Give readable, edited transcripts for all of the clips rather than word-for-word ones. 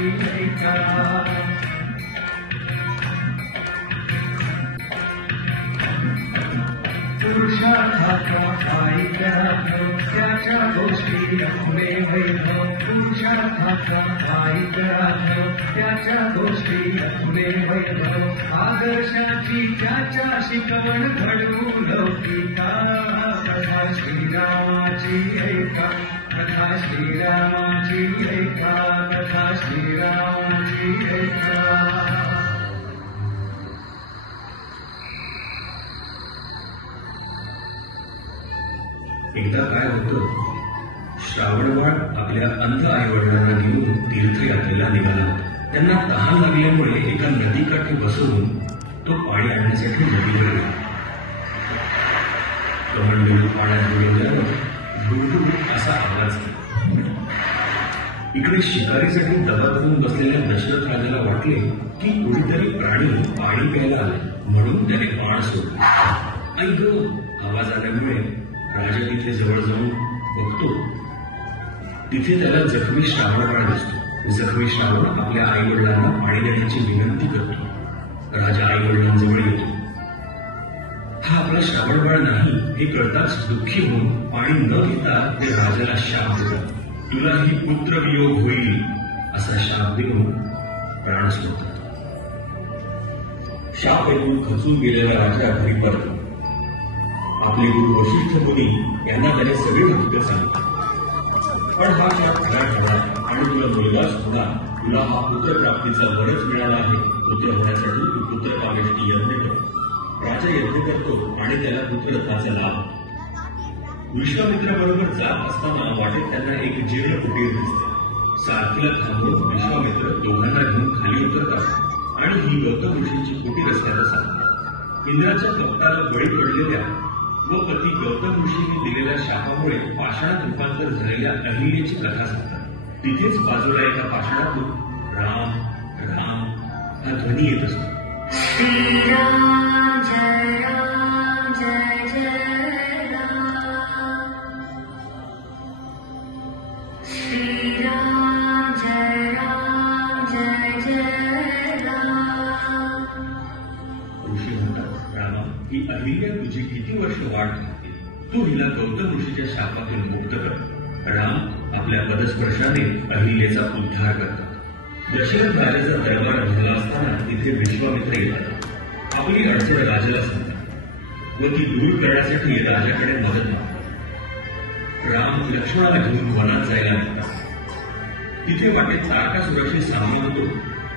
ऐका पुरुषार्थाचा ऐका त्याच्या गोष्टी आपले वैभव पुरुषार्थाचा ऐका त्याच्या गोष्टी आपले वैभव आदर्शाची त्याच्या शिकवण घडवून लौकिका कथा श्रीरामाची ऐका कथा श्रीरामाची ऐका कथा श्रीरामाची ऐका एकदा काय होतं, श्रावणबाळ आपल्या अंध आईवडिलांना घेऊन तीर्थयात्रेला निघाला होता. त्यांना तहान लागल्यामुळे एका नदीकाठी बसवून तो पाणी आणण्यासाठी नदीवर गेला. कमंडलू पाण्यात बुडून गेल्यावर भुरभुर असा आवाज केला. इकडे शिकारीसाठी दबा धरून बसलेल्या दशरथ राजाला वाटले की कुठेतरी प्राणी पाणी प्यायला आले, म्हणून त्याने बाण सोडले. आई गो आवाज आल्यामुळे राजा तिथे जवळ जाऊन बघतो. तिथे त्याला जखमी श्रावणबाळ दिसतो. जखमी श्रावण आपल्या आईवडिलांना पाणी देण्याची विनंती करतो. राजा आईवडिलांजवळ येतो. हा आपला श्रावणबाळ नाही हे कळताच दुःखी होऊन पाणी न घेता ते राजाला शाप देतात. तुलाही पुत्रवियोग होईल असा शाप देऊन प्राण सोडतात. शाप ऐकून खचून गेलेला राजा घरी परतो. आपले गुरु वशिष्ठ मुनी यांना त्याने सगळी हकीकत सांगितली. पण हा शाप खरा ठरला आणि तुला मुलगाच होणार. तुला हा पुत्र प्राप्तीचा वरच मिळाला आहे. पुत्र होण्यासाठी तू पुत्र कामेष्टी यज्ञ कर. राजा यज्ञ करतो आणि त्याला पुत्ररथाचा लाभ. विश्वामित्राबरोबर जात असताना वाटेत त्यांना एक जीर्ण कुटीर दिसते. सारखीला थांबून विश्वामित्र दोघांना घेऊन खाली उतरतात आणि ही गौतम ऋषींची कुटीर असल्याचं सांगतात. इंद्राच्या भक्ताला बळी पडलेल्या व पती गौतम ऋषींनी दिलेल्या शापामुळे पाषाणात रूपांतर झालेल्या अहिल्याची कथा सांगतात. तिथेच बाजूला एका पाषाणातून राम राम हा ध्वनी येत असतो. श्रीराम जय राम जय जय राम. श्रीराम जय राम जय जय राम. ऋषी म्हणतात, रामा ही अहिल्या तुझी किती वर्ष वाट पाहते. तू हिला गौतम ऋषीच्या शापातून मुक्त कर. राम आपल्या पदस्पर्शाने अहिल्याचा उद्धार करतात. दशरथ राजाचा दरबार भरला असताना तिथे विश्वामित्र येतात. आपली अडचण राजाला सांगतात व ती दूर करण्यासाठी राजाकडे मदत मागतात. राम लक्ष्मणाला घेऊन वनात जायला लागतात. तिथे वाटेत तारकासुराशी सामना होतो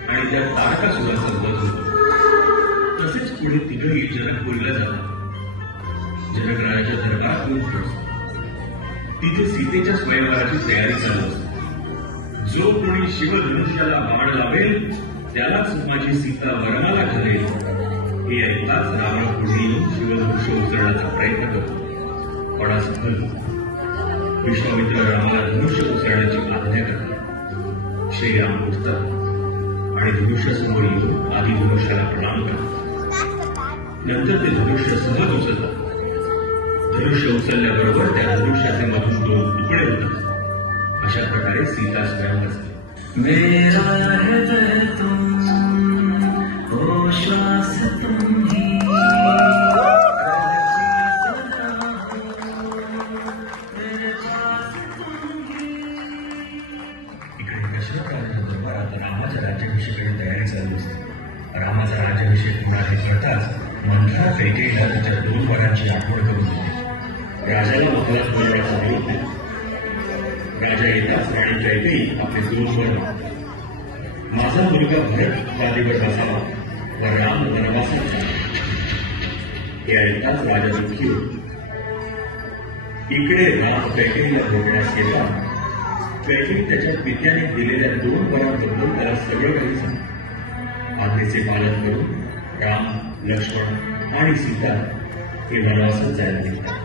आणि त्या तारकासुराचा वध होतो. तसेच पुढे तिघही जनकपुरीला जातात. जनकराजाच्या दरबारात येऊन पोहोचतात. तिथे सीतेच्या स्वयंवराची तयारी चालू असते. जो कोणी शिवधनुष्याला बाण लावेल त्यालाच माझी सीता वरणाला घालेल. हे ऐकताच रावण पुढे येऊन शिवधनुष्य उचलण्याचा प्रयत्न करतो, पण असफल. विश्वामित्र रामाला धनुष्य उचलण्याची आज्ञा करतात. श्रीराम उठतात आणि धनुष्यासमोर येऊन आधी धनुष्याला प्रणाम करतात. नंतर ते धनुष्य सहज उचलतात. धनुष्य उचलल्याबरोबर त्या धनुष्याचे मधून दोन तुकडे होतात. अशा प्रकारे सीता स्वयं असते. मेरा हृदय तुम ओ श्वास तुम ही इकडे दशरथ राजाच्या दरबारात रामाच्या राज्याभिषेकाची तयारी चालू असते. रामाचा राज्याभिषेक होणार हे कळताच मंथरा कैकेयीला त्याच्या 2 वरांची आठवण करून देते. राजाला मुलात बोलण्याचा निरोप देतो. राजा येताच राणी कैकेयी आपले 2 वर मागतात. माझा मुलगा भरत गादीवर बसावा व राम वनवासात जावा. हे ऐकताच राजा दुःखी होतो. इकडे राम कैकेयीला भेटण्यास येतात. कैकेयी त्याच्या पित्याने दिलेल्या 2 वरांबद्दल त्याला सगळं काही सांगतो. आज्ञेचे पालन करून राम, लक्ष्मण आणि सीता हे वनवासात जायला निघतात.